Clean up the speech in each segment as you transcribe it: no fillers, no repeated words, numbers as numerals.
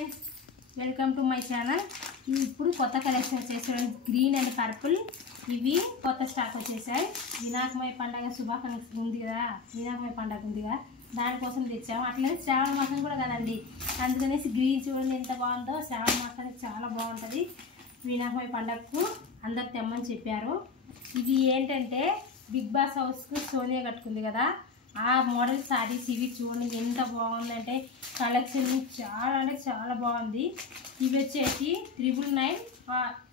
Friends, welcome to my channel. ఇప్పుడు కొత్త collection వచ్చేసి గ్రీన్ అండ్ పర్పుల్. ఇవి కొత్త స్టాక్ వచ్చేసాయి. వినాయకమయ పండుగ శుభాకాంక్ష ఉంది కదా, వినాయకమయ పండుగ ఉంది కదా, దానికోసం తెచ్చాము. అట్లనే శ్రావణ మాసం కూడా కదండి, అందుకనేసి గ్రీన్ చూడండి ఎంత బాగుందో. శ్రావణ మాసానికి చాలా బాగుంటుంది. వినాయకమయ పండుగకు అందరు తెమ్మని చెప్పారు. ఇవి ఏంటంటే బిగ్ బాస్ హౌస్కు సోనియా కట్టుకుంది కదా, ఆ మోడల్ శారీస్. ఇవి చూడండి ఎంత బాగుందంటే కలెక్షన్ చాలా అంటే చాలా బాగుంది. ఇవి వచ్చేసి 999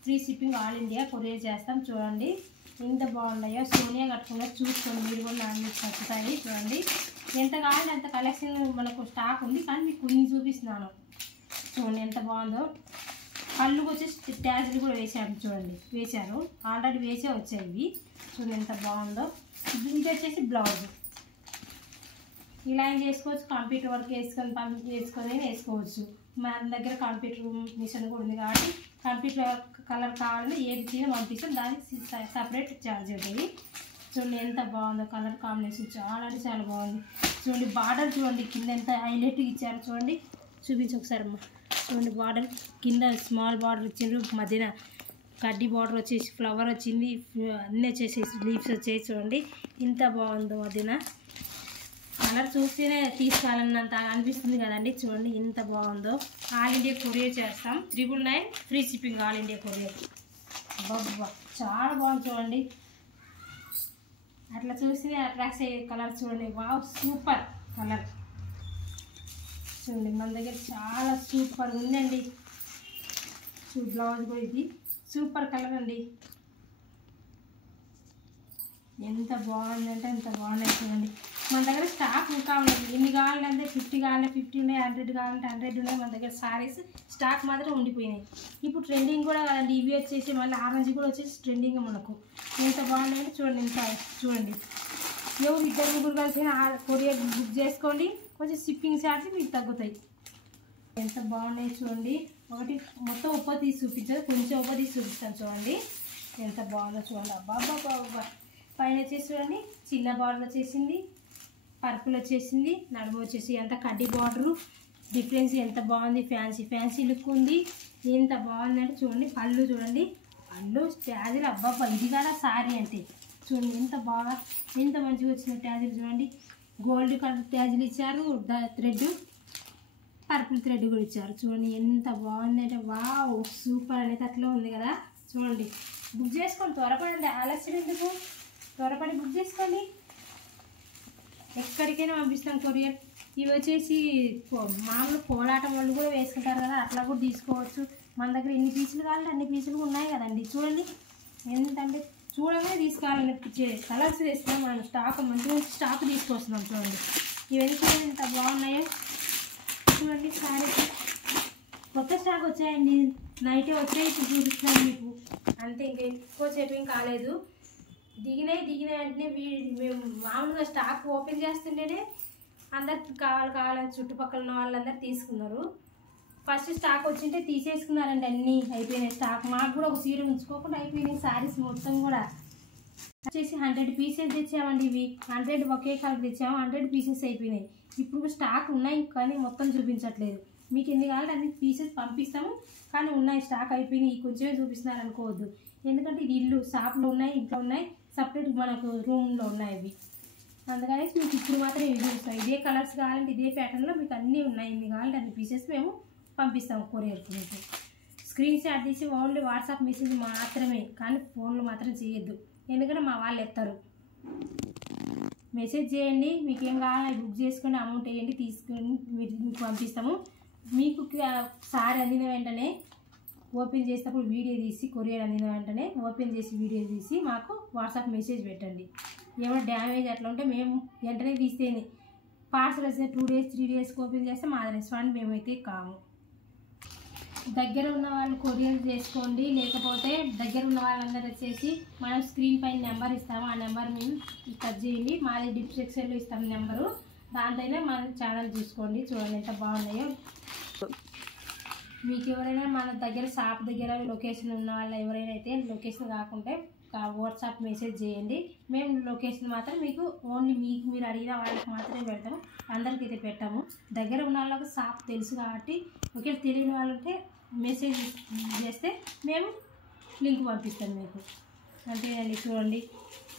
free shipping all India courier చేస్తాం. చూడండి ఎంత బాగున్నాయో. సోనియా కట్టుకున్నా చూసుకోండి, మీరు కూడా నాకు నచ్చుతాయి. చూడండి ఎంత కావాలి అంత కలెక్షన్ మనకు స్టాక్ ఉంది, కానీ మీకు కొన్ని చూపిస్తున్నాను. చూడండి ఎంత బాగుందో. పళ్ళుకి వచ్చేసి ట్యాజులు కూడా వేసారు. చూడండి వేశారు, ఆల్రెడీ వేసే వచ్చాయి ఇవి. చూడండి ఎంత బాగుందో. ఇది వచ్చేసి బ్లౌజ్. ఇలా ఏం చేసుకోవచ్చు, కంప్యూటర్ వర్క్ వేసుకొని వేసుకోవచ్చు. మన దగ్గర కంప్యూటర్ మిషన్ కూడా ఉంది కాబట్టి కంప్యూటర్ కలర్ కావాలని ఏది చీర పంపిస్తాం, దానికి సపరేట్ ఛార్జ్ అవుతుంది. చూడండి ఎంత బాగుందో, కలర్ కాంబినేషన్ చాలా అంటే చాలా బాగుంది. చూడండి బార్డర్ చూడండి కింద ఎంత హైలైట్ ఇచ్చారు. చూడండి చూపించి ఒకసారి అమ్మ. చూడండి బార్డర్ కింద స్మాల్ బార్డర్ ఇచ్చిండ్రు, మధ్యన కడ్డీ బార్డర్ వచ్చేసి ఫ్లవర్ వచ్చింది, అన్నీ వచ్చేసి లీవ్స్ వచ్చేసి. చూడండి ఎంత బాగుందో. మధ్యన కలర్ చూస్తేనే తీసుకోవాలన్నంత అనిపిస్తుంది కదండి. చూడండి ఎంత బాగుందో. ఆల్ ఇండియా కొరియర్ చేస్తాం. 999 free shipping all India courier. బాబా చాలా బాగుంది. చూడండి అట్లా చూస్తే అట్రాక్ట్ అయ్యే కలర్. చూడండి వావ్ సూపర్ కలర్. చూడండి మన దగ్గర చాలా సూపర్ ఉందండి. బ్లౌజ్ కూడా ఇది సూపర్ కలర్ అండి. ఎంత బాగుందంటే ఎంత బాగున్నాయి. చూడండి మన దగ్గర స్టాక్ ఇంకా ఉన్నాయి. ఎన్ని కావాలంటే 50 కావాలంటే 50 ఉన్నాయి, 100 కావాలంటే 100 ఉన్నాయి. మన దగ్గర సారీస్ స్టాక్ మాత్రం ఉండిపోయినాయి. ఇప్పుడు ట్రెండింగ్ కూడా కదండి. ఇవి వచ్చేసి మళ్ళీ ఆరెంజ్ కూడా వచ్చేసి ట్రెండింగ్ మనకు. ఎంత బాగున్నాయంటే చూడండి ఇంకా. చూడండి ఎవరు ఇద్దరు ముగ్గురు కలిసి కొరియర్ బుక్ చేసుకోండి, కొంచెం షిప్పింగ్ ఛార్జ్ మీకు తగ్గుతాయి. ఎంత బాగున్నాయి చూడండి. ఒకటి మొత్తం ఉప్పు తీసి చూపించారు, కొంచెం ఉప్పు తీసి చూపిస్తాను. చూడండి ఎంత బాగుందో. చూడండి అబ్బా అబ్బా. పైన వచ్చేసి చూడండి చిన్న బార్డర్ వచ్చేసింది, పర్పుల్ వచ్చేసింది, నడుము వచ్చేసి ఎంత కడ్డీ బార్డరు. డిఫరెన్స్ ఎంత బాగుంది. ఫ్యాన్సీ లుక్ ఉంది. ఎంత బాగుందంటే చూడండి. పళ్ళు చూడండి, పళ్ళు ట్యాజులు అబ్బాబ్బా. ఇది కదా సారీ అంటే. చూడండి ఎంత బాగా ఎంత మంచిగా వచ్చిన ట్యాజులు. చూడండి గోల్డ్ కలర్ ట్యాజులు ఇచ్చారు, థ్రెడ్ పర్పుల్ థ్రెడ్ కూడా ఇచ్చారు. చూడండి ఎంత బాగుంది అంటే వావ్ సూపర్ అనేది అట్లా ఉంది కదా. చూడండి బుక్ చేసుకోండి, త్వరపడండి, ఆలస్యం ఎందుకు, త్వరపడి బుక్ చేసుకోండి. ఎక్కడికైనా పంపిస్తాం కొరియర్. ఇవి వచ్చేసి మామూలు కోలాటం వాళ్ళు కూడా వేసుకుంటారు కదా, అట్లా కూడా తీసుకోవచ్చు. మన దగ్గర ఎన్ని పీసులు కావాలంటే అన్ని పీసులు ఉన్నాయి కదండి. చూడండి ఏంటంటే చూడగానే తీసుకోవాలనిపించే కలర్స్ వేస్తున్నాం మనం. స్టాక్ మంచి మంచి స్టాక్ తీసుకొస్తున్నాం. చూడండి ఇవన్నీ ఎంత బాగున్నాయో. చూడండి సారీ కొత్త స్టాక్ వచ్చాయండి, నైటే వచ్చాయి. ఇప్పుడు చూపిస్తున్నాను మీకు అంతే, ఇంకా ఎక్కువ సేపు కాలేదు. దిగినాయి వెంటనే మేము మామూలుగా స్టాక్ ఓపెన్ చేస్తుంటేనే అందరికి కావాలని చుట్టుపక్కల ఉన్న వాళ్ళందరూ తీసుకున్నారు. ఫస్ట్ స్టాక్ వచ్చింటే తీసేసుకున్నారండి, అన్నీ అయిపోయినాయి స్టాక్. మాకు కూడా ఒక సీర ఉంచుకోకుండా అయిపోయినాయి సారీస్ మొత్తం కూడా. వచ్చేసి 100 పీసెస్ తెచ్చామండి. ఇవి 100 ఒకే కలర్ తెచ్చాము, 100 పీసెస్ అయిపోయినాయి. ఇప్పుడు స్టాక్ ఉన్నాయి కానీ మొత్తం చూపించట్లేదు. మీకు ఎన్ని కావాలంటే అన్ని పీసెస్ పంపిస్తాము, కానీ ఉన్నాయి స్టాక్ అయిపోయినాయి. కొంచెమే చూపిస్తున్నారు అనుకోవద్దు, ఎందుకంటే ఇది ఇల్లు షాప్లో ఉన్నాయి, ఇంట్లో ఉన్నాయి, సపరేట్ మనకు రూమ్లో ఉన్నాయి ఇవి. అందుకని మీకు ఇప్పుడు మాత్రం ఇవి చూపిస్తాం. ఇదే కలర్స్ కావాలంటే ఇదే ప్యాటర్న్లో మీకు అన్నీ ఉన్నాయి. ఎన్ని కావాలంటే అన్ని పీసెస్ మేము పంపిస్తాము కొరియర్కి. మీకు స్క్రీన్ షాట్ తీసి ఓన్లీ వాట్సాప్ మెసేజ్ మాత్రమే, కానీ ఫోన్లు మాత్రం చేయొద్దు, ఎందుకంటే మా వాళ్ళు ఎత్తారు. మెసేజ్ చేయండి, మీకు ఏం కావాలో బుక్ చేసుకొని అమౌంట్ వేయండి, తీసుకొని మీకు పంపిస్తాము. మీకు సారీ అందిన వెంటనే ఓపెన్ చేసేటప్పుడు వీడియో తీసి, కొరియర్ అందిన వెంటనే ఓపెన్ చేసి వీడియో తీసి మాకు వాట్సాప్ మెసేజ్ పెట్టండి. ఏమైనా డ్యామేజ్ అట్లా ఉంటే మేము వెంటనే తీస్తేనే. పార్సల్ వస్తే 2 డేస్ 3 డేస్కి ఓపెన్ చేస్తే మా రెస్పాండ్ మేమైతే కాము. దగ్గర ఉన్న వాళ్ళు కొరియర్ చేసుకోండి, లేకపోతే దగ్గర ఉన్న వాళ్ళందరూ వచ్చేసి మనం స్క్రీన్ పైన నెంబర్ ఇస్తాము, ఆ నెంబర్ మేము టచ్ చేయండి. మాది డిస్క్రిప్షన్లో ఇస్తాము నెంబరు, దాంతోనే మన ఛానల్ చూసుకోండి. చూడండి ఎంత బాగున్నాయో. మీకు ఎవరైనా మన దగ్గర షాప్ దగ్గర లొకేషన్ ఉన్న వాళ్ళు ఎవరైనా అయితే లొకేషన్ కాకుంటే వాట్సాప్ మెసేజ్ చేయండి. మేము లొకేషన్ మాత్రం మీకు ఓన్లీ మీరు అడిగిన వాళ్ళకి మాత్రమే పెడతాము, అందరికైతే పెట్టాము. దగ్గర ఉన్న వాళ్ళకి షాప్ తెలుసు కాబట్టి ఒకవేళ తెలియని వాళ్ళు ఉంటే మెసేజ్ చేస్తే మేము లింక్ పంపిస్తాం మీకు. అంతేనండి. చూడండి,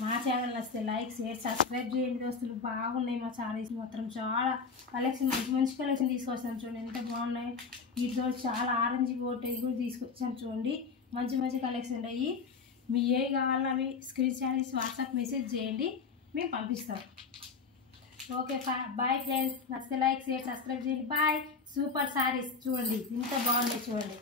మా ఛానల్ నచ్చితే లైక్, షేర్, సబ్స్క్రైబ్ చేయండి దోస్తులు. బాగున్నాయి మా ఛానల్స్ మాత్రం. చాలా కలెక్షన్, మంచి మంచి కలెక్షన్ తీసుకొచ్చాం. చూడండి ఎంత బాగున్నాయి. వీటితో చాలా ఆరెంజ్ బోట్ కూడా తీసుకొచ్చాం. చూడండి మంచి మంచి కలెక్షన్ ఉన్నాయి. మీ ఏ కావాలన్నా అవి స్క్రీన్ షాట్ తీసి వాట్సాప్ మెసేజ్ చేయండి, మేము పంపిస్తాం. Okay bye friends. నచ్చితే లైక్, షేర్, సబ్స్క్రైబ్ చేయండి. బాయ్. సూపర్ సారీస్ చూడండి ఎంత బాగున్నాయి. చూడండి.